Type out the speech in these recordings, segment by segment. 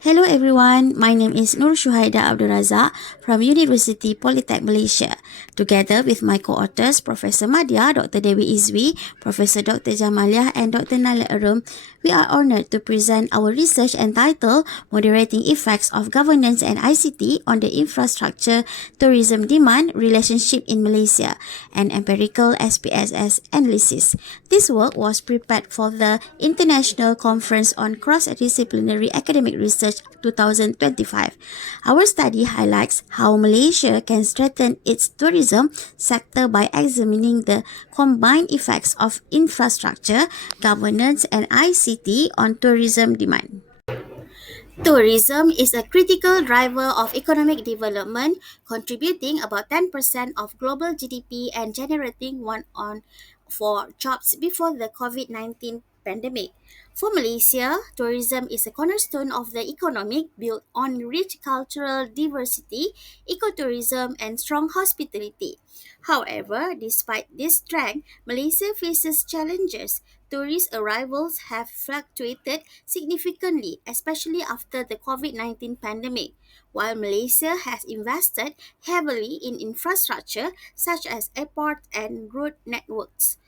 Hello everyone, my name is Nur Shuhaida Abdul Razak from University Polytech Malaysia. Together with my co-authors Professor Madya, Dr. Dewi Izwi, Professor Dr. Jamaliah and Dr. Nala Arum, we are honoured to present our research entitled Moderating Effects of Governance and ICT on the Infrastructure Tourism Demand Relationship in Malaysia, an empirical SPSS analysis. This work was prepared for the International Conference on Cross-Disciplinary Academic Research 2025. Our study highlights how Malaysia can strengthen its tourism sector by examining the combined effects of infrastructure, governance, and ICT on tourism demand. Tourism is a critical driver of economic development, contributing about 10% of global GDP and generating one on four jobs before the COVID-19 pandemic. For Malaysia, tourism is a cornerstone of the economy built on rich cultural diversity, ecotourism, and strong hospitality. However, despite this strength, Malaysia faces challenges. Tourist arrivals have fluctuated significantly, especially after the COVID 19 pandemic. While Malaysia has invested heavily in infrastructure such as airport and road networks,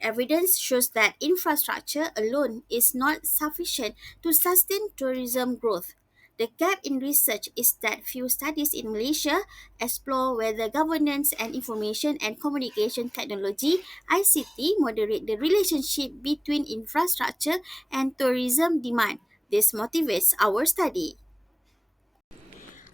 evidence shows that infrastructure alone is not sufficient to sustain tourism growth. The gap in research is that few studies in Malaysia explore whether governance and information and communication technology ICT moderate the relationship between infrastructure and tourism demand. This motivates our study.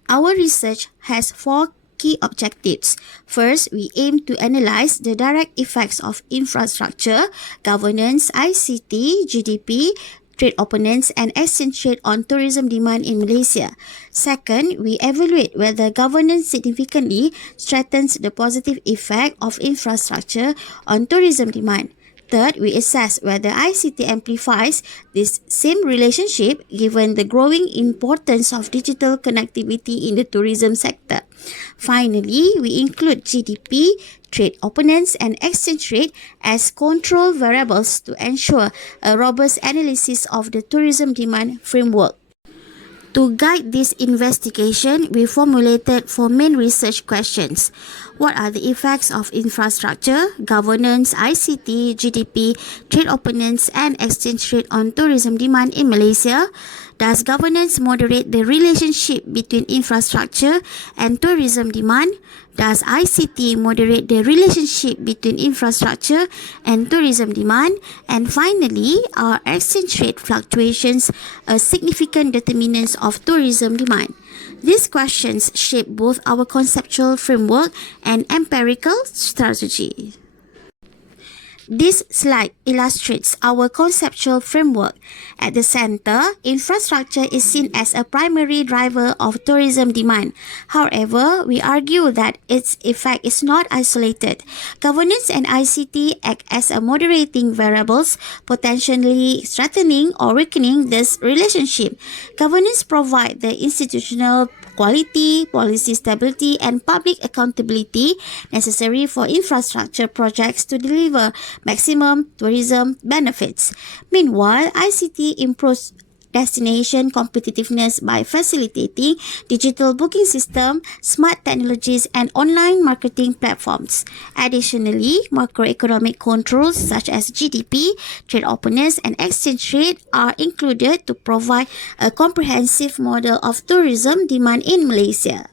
Our research has four key objectives. First, we aim to analyze the direct effects of infrastructure, governance, ICT, GDP, trade openness, and exchange rate on tourism demand in Malaysia. Second, we evaluate whether governance significantly strengthens the positive effect of infrastructure on tourism demand. Third, we assess whether ICT amplifies this same relationship given the growing importance of digital connectivity in the tourism sector. Finally, we include GDP, trade openness, and exchange rate as control variables to ensure a robust analysis of the tourism demand framework. To guide this investigation, we formulated four main research questions. What are the effects of infrastructure, governance, ICT, GDP, trade openness, and exchange rate on tourism demand in Malaysia? Does governance moderate the relationship between infrastructure and tourism demand? Does ICT moderate the relationship between infrastructure and tourism demand? And finally, are exchange rate fluctuations a significant determinant of tourism demand? These questions shape both our conceptual framework and empirical strategy. This slide illustrates our conceptual framework. At the center, infrastructure is seen as a primary driver of tourism demand. However, we argue that its effect is not isolated. Governance and ICT act as a moderating variables, potentially strengthening or weakening this relationship. Governance provides the institutional quality, policy stability, and public accountability necessary for infrastructure projects to deliver maximum tourism benefits. Meanwhile, ICT improves destination competitiveness by facilitating digital booking system, smart technologies, and online marketing platforms. Additionally, macroeconomic controls such as GDP, trade openness, and exchange rate are included to provide a comprehensive model of tourism demand in Malaysia.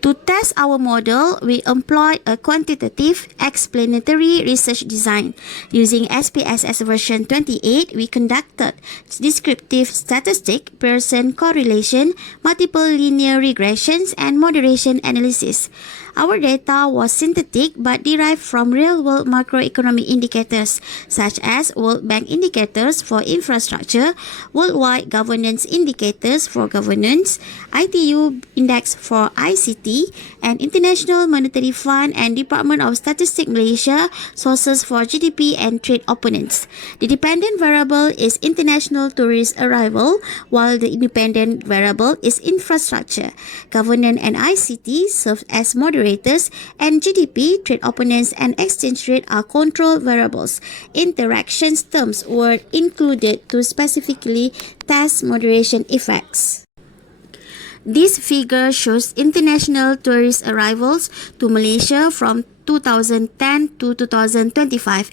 To test our model, we employed a quantitative explanatory research design. Using SPSS version 28, we conducted descriptive statistic, Pearson correlation, multiple linear regressions, and moderation analysis. Our data was synthetic but derived from real-world macroeconomic indicators such as World Bank indicators for infrastructure, worldwide governance indicators for governance, ITU index for ICT, and International Monetary Fund and Department of Statistics Malaysia sources for GDP and trade openness. The dependent variable is international tourist arrival, while the independent variable is infrastructure. Governance and ICT serve as moderators moderators, and GDP, trade opponents, and exchange rate are control variables. Interactions terms were included to specifically test moderation effects. This figure shows international tourist arrivals to Malaysia from 2010 to 2025.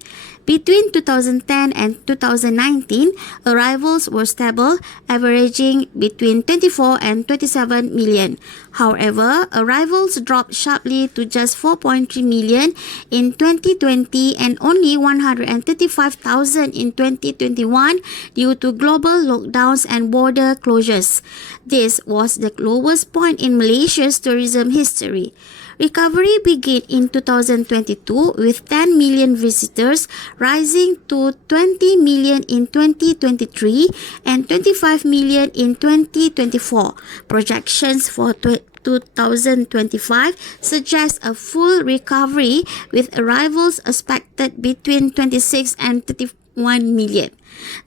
Between 2010 and 2019, arrivals were stable, averaging between 24 and 27 million. However, arrivals dropped sharply to just 4.3 million in 2020 and only 135,000 in 2021 due to global lockdowns and border closures. This was the lowest point in Malaysia's tourism history. Recovery began in 2022 with 10 million visitors, rising to 20 million in 2023 and 25 million in 2024. Projections for 2025 suggest a full recovery with arrivals expected between 26 and 31 million.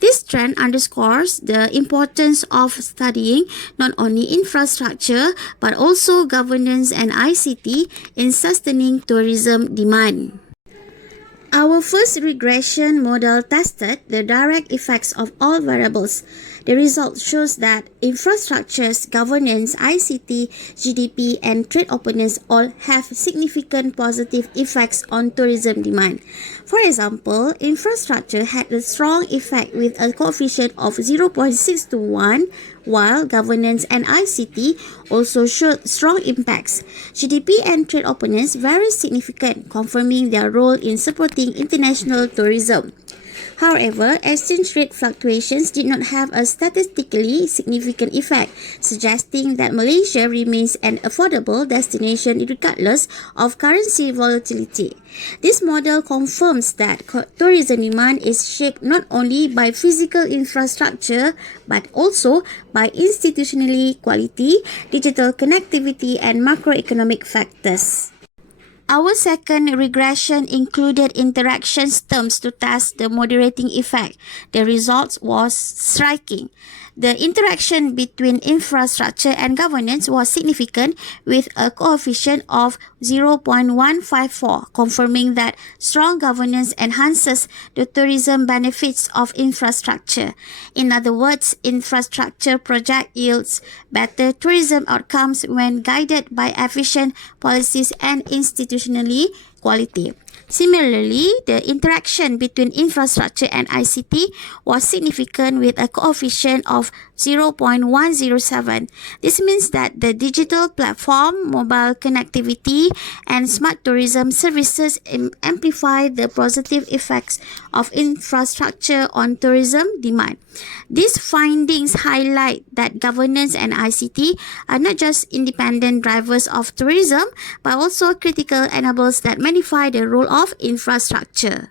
This trend underscores the importance of studying not only infrastructure but also governance and ICT in sustaining tourism demand. Our first regression model tested the direct effects of all variables. The result shows that infrastructures, governance, ICT, GDP, and trade openness all have significant positive effects on tourism demand. For example, infrastructure had a strong effect with a coefficient of 0.6 to 1, while governance and ICT also showed strong impacts. GDP and trade openness very significant, confirming their role in supporting international tourism. However, exchange rate fluctuations did not have a statistically significant effect, suggesting that Malaysia remains an affordable destination regardless of currency volatility. This model confirms that tourism demand is shaped not only by physical infrastructure but also by institutional quality, digital connectivity, and macroeconomic factors. Our second regression included interactions terms to test the moderating effect. The result was striking. The interaction between infrastructure and governance was significant with a coefficient of 0.154, confirming that strong governance enhances the tourism benefits of infrastructure. In other words, infrastructure project yields better tourism outcomes when guided by efficient policies and institutionally quality. Similarly, the interaction between infrastructure and ICT was significant with a coefficient of 0.107. This means that the digital platform, mobile connectivity, and smart tourism services amplify the positive effects of infrastructure on tourism demand. These findings highlight that governance and ICT are not just independent drivers of tourism, but also critical enablers that magnify the role of infrastructure.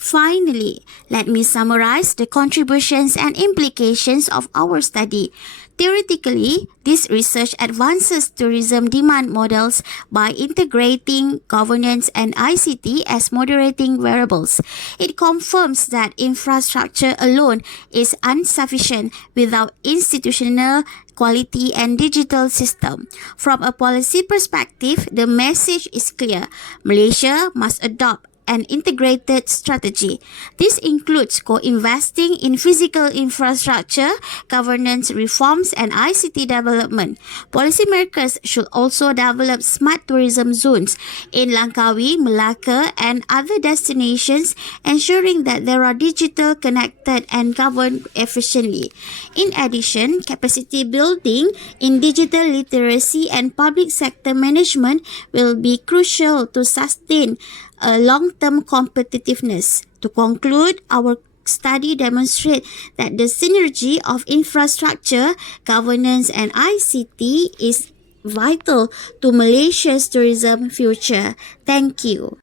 Finally, let me summarize the contributions and implications of our study. Theoretically, this research advances tourism demand models by integrating governance and ICT as moderating variables. It confirms that infrastructure alone is insufficient without institutional quality and digital system. From a policy perspective, the message is clear. Malaysia must adopt an integrated strategy. This includes co-investing in physical infrastructure, governance reforms, and ICT development. Policymakers should also develop smart tourism zones in Langkawi, Melaka, and other destinations, ensuring that they are digital connected and governed efficiently. In addition, capacity building in digital literacy and public sector management will be crucial to sustain a long-term competitiveness. To conclude, our study demonstrates that the synergy of infrastructure, governance, and ICT is vital to Malaysia's tourism future. Thank you.